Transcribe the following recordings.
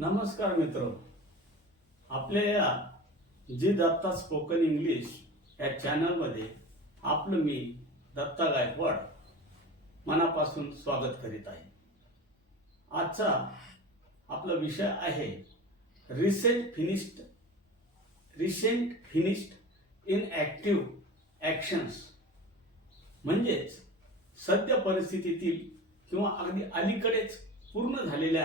नमस्कार मित्र. आपल्या या जी दत्ता स्पोकन इंग्लिश या चॅनलमध्ये आपलं मी दत्ता गायकवाड मनापासून स्वागत करीत आहे. आजचा आपला विषय आहे recent finished recent finished in active actions म्हणजेच सद्य परिस्थितीतील किंवा अगदी अलीकडेच पूर्ण झालेल्या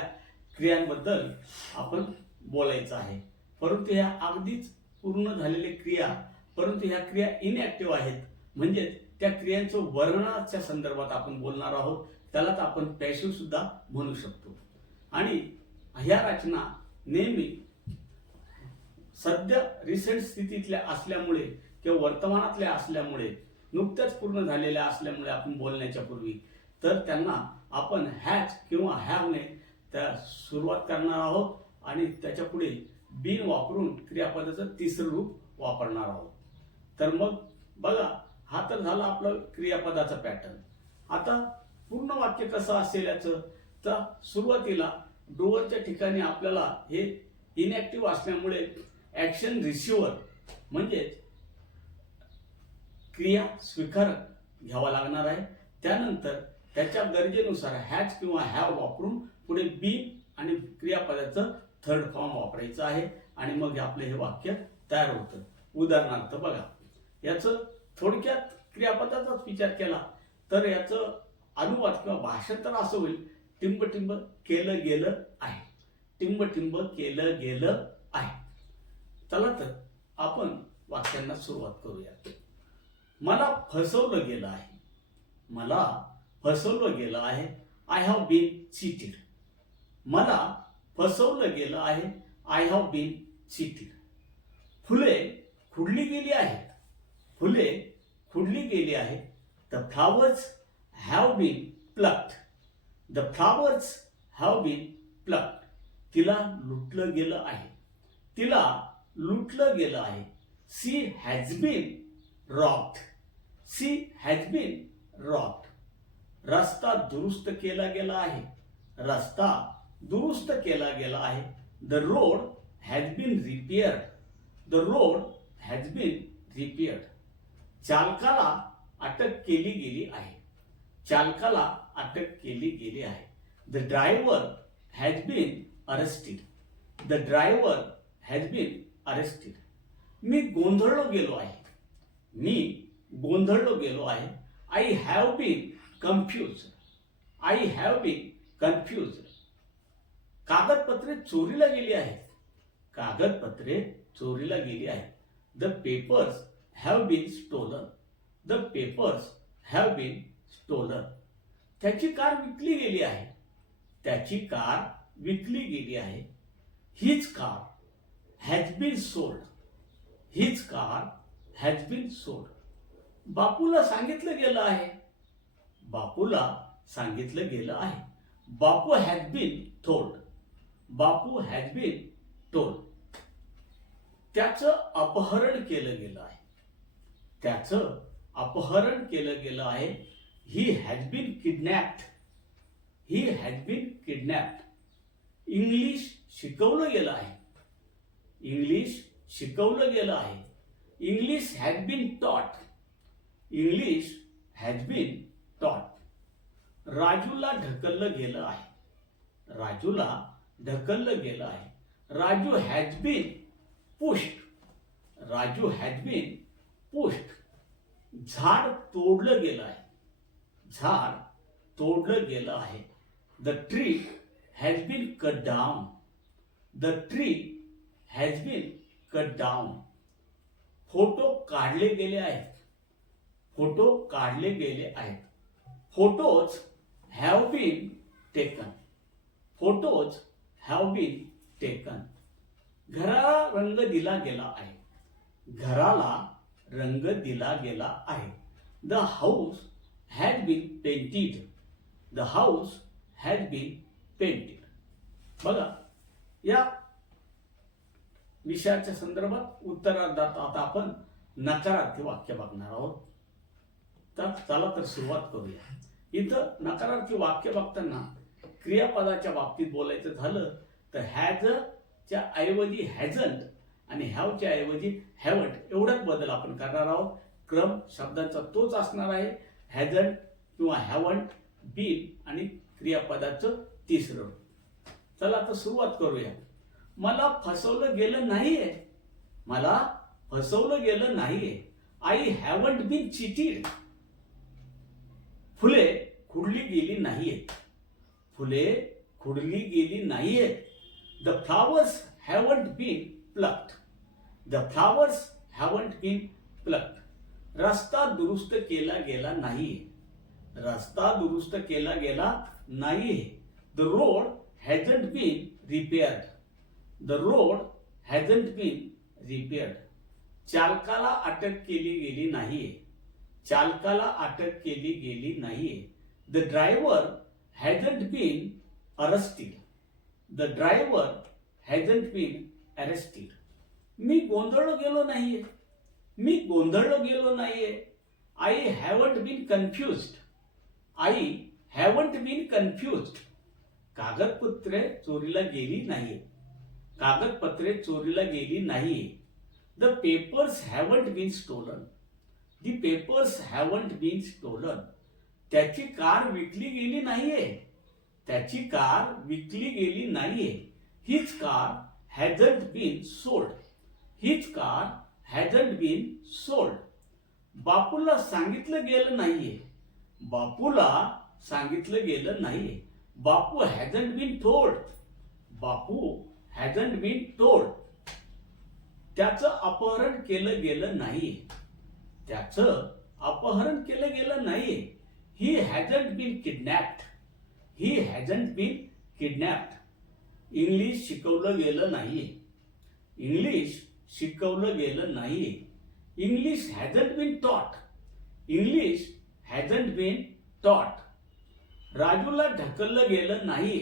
क्रियांबद्दल आपण बोलायचं आहे. परंतु ह्या अगदीच पूर्ण झालेल्या क्रिया परंतु ह्या क्रिया इनॲक्टिव्ह आहेत. म्हणजेच त्या क्रियांचं वर्णनाच्या संदर्भात आपण बोलणार आहोत. त्यालाच आपण पॅशिव सुद्धा म्हणू शकतो. आणि ह्या रचना नेहमी सध्या रिसेंट स्थितीतल्या असल्यामुळे किंवा वर्तमानातल्या असल्यामुळे नुकत्याच पूर्ण झालेल्या असल्यामुळे आपण बोलण्याच्या पूर्वी तर त्यांना आपण हॅच किंवा हॅवने त्या सुरुवात करणार आहोत आणि त्याच्या पुढे बिन वापरून क्रियापदाचं तिसरं रूप वापरणार आहोत. तर मग बघा हा तर झाला आपलं क्रियापदाचा पॅटर्न आता पूर्ण वाक्य कसं असेल याचं? तर सुरुवातीला डोअरच्या ठिकाणी आपल्याला हे इनॅक्टिव्ह असल्यामुळे ॲक्शन रिसिव्हर म्हणजेच क्रिया स्वीकारक घ्यावा लागणार आहे. त्यानंतर त्याच्या गरजेनुसार हॅच किंवा हॅव वापरून पुढे बी आणि क्रियापदाचं थर्ड फॉर्म वापरायचं आहे. आणि मग आपलं हे वाक्य तयार होतं. उदाहरणार्थ बघा याचं थोडक्यात क्रियापदाचाच विचार केला तर याचं अनुवाद किंवा भाषांतर असं होईल टिंब टिंब केलं गेलं आहे. टिंब टिंब केलं गेलं आहे. चला तर आपण वाक्यांना सुरुवात करूया. मला फसवलं गेलं आहे. मला फसवलं गेलं आहे. आय हॅव बीन चीटेड मला फसवलं गेलं आहे. आय हॅव बीन चीटेड फुले खुडली गेली आहेत. फुले खुडली गेली आहेत. The flowers have been plucked the flowers have been plucked तिला लुटलं गेलं आहे. तिला लुटलं गेलं आहे. She has been robbed she has been दुरुस्त केला गेला आहे. रस्ता दुरुस्त केला गेला आहे. The road has been repaired the road has been repaired चालकाला अटक केली गेली आहे. चालकाला अटक केली गेली आहे. The driver has been arrested the driver has been arrested मी गोंधळलो गेलो आहे. मी गोंधळलो गेलो आहे. I have been confuse I have been confuse कागदपत्रे चोरीला गेली आहेत. कागदपत्रे चोरीला गेली आहेत. The papers have been stolen the papers have been stolen त्याची कार विकली गेली आहे. त्याची कार विकली गेली आहे. His car has been sold his car has been sold बापूला सांगितलं गेलं आहे. बापूला सांगितलं गेलं आहे. Bapu has been told Bapu has been told त्याचं अपहरण केलं गेलं आहे. त्याचं अपहरण केलं गेलं आहे. He has been kidnapped he has been kidnapped English शिकवलं गेलं आहे. इंग्लिश शिकवलं गेलं आहे. English has been taught English has been राजूला ढकललं गेलं आहे. राजूला ढकललं गेलं आहे. राजू हॅज बीन पुष्ट राजू हॅज बीन पुष्ट झाड तोडलं गेलं आहे. झाड तोडलं गेलं आहे. The tree has been cut down the tree has been cut down photo काढले गेले आहेत. फोटो काढले गेले आहेत. Photos have been taken photos have been taken घराला रंग दिला गेला आहे. घराला रंग दिला गेला आहे. The house has been painted the house has been painted बघा या विषयाच्या संदर्भात उत्तरार्धात आता आपण नकारार्थी वाक्य बघणार आहोत. तर चला तर सुरुवात करूया. इथं नकारार्थी वाक्य बघताना क्रियापदाच्या बाबतीत बोलायचं झालं तर हॅज च्या ऐवजी हॅझंट आणि हॅवच्या ऐवजी हॅवट एवढाच बदल आपण करणार आहोत. क्रम शब्दांचा तोच असणार आहे. हॅझंट किंवा हॅवंट बीन आणि क्रियापदाचं तिसरं. चला आता सुरुवात करूया. मला फसवलं गेलं नाहीये. मला फसवलं गेलं नाहीये. आई हॅवंट बीन चिटीड फुले खुडली गेली नाहीयेत. फुले खुडली गेली नाहीयेत. The flowers haven't been plucked the flowers haven't been plucked रस्ता दुरुस्त केला गेला नाहीये. रस्ता दुरुस्त केला गेला नाहीये. The road hasn't been repaired the road hasn't been repaired चालकाला अटक केली गेली नाहीये. चालकाला अटक केली गेली नाहीये. The driver hasn't been arrested the driver hasn't been arrested मी गोंधळलो गेलो नाहीये. मी गोंधळलो गेलो नाहीये. I haven't been confused I haven't been confused कागदपत्रे चोरीला गेली नाहीये. कागदपत्रे चोरीला गेली नाहीये. The papers haven't been stolen the papers haven't been stolen त्याची कार विकली गेली नाहीये. त्याची कार विकली गेली नाहीये. His car hasn't been sold his car hasn't been sold बापूला सांगितलं गेलं नाहीये. बापूला सांगितलं गेलं नाहीये. Bapu hasn't been told Bapu hasn't been told त्याचं अपहरण केलं गेलं नाहीये. त्याचं अपहरण केलं गेलं नाहीये he hasn't been kidnapped he hasn't been kidnapped English शिकवलं गेलं नाहीये इंग्लिश शिकवलं गेलं नाहीये English hasn't been taught English hasn't been taught राजूला ढकललं गेलं नाहीये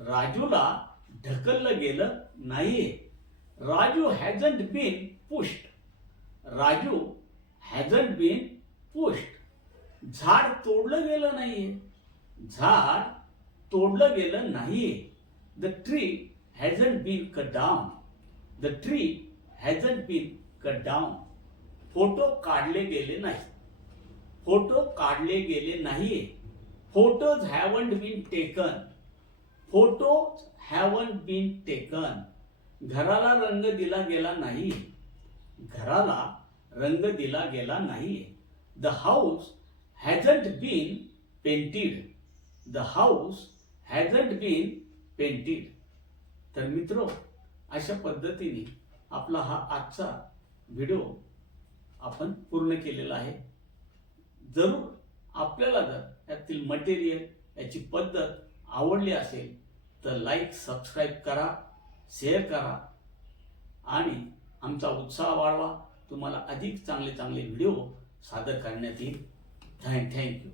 राजूला ढकललं गेलं नाहीये राजू हॅजंट बीन पुष्ट राजू हॅजंट बीन पुष्ट झाड तोडलं गेलं नाहीये. झाड तोडलं गेलं नाहीये. The tree hasn't been cut down the tree hasn't been cut down photo काढले गेले नाही. फोटो काढले गेले नाहीये. Photos haven't been taken photos haven't been taken घराला रंग दिला गेला नाही घराला रंग दिला गेला नाही the house hasn't been painted the house hasn't been painted तर मित्रो अशा पद्धतीने आपला हा आजचा व्हिडिओ आपण पूर्ण केलेला आहे. जरूर आपल्याला जर यातील मटेरियल याची पद्धत आवडली असेल तर लाईक सबस्क्राईब करा शेअर करा आणि आमचा उत्साह वाढवा. तुम्हाला अधिक चांगले चांगले व्हिडिओ सादर करण्यात येईल. Thank thank you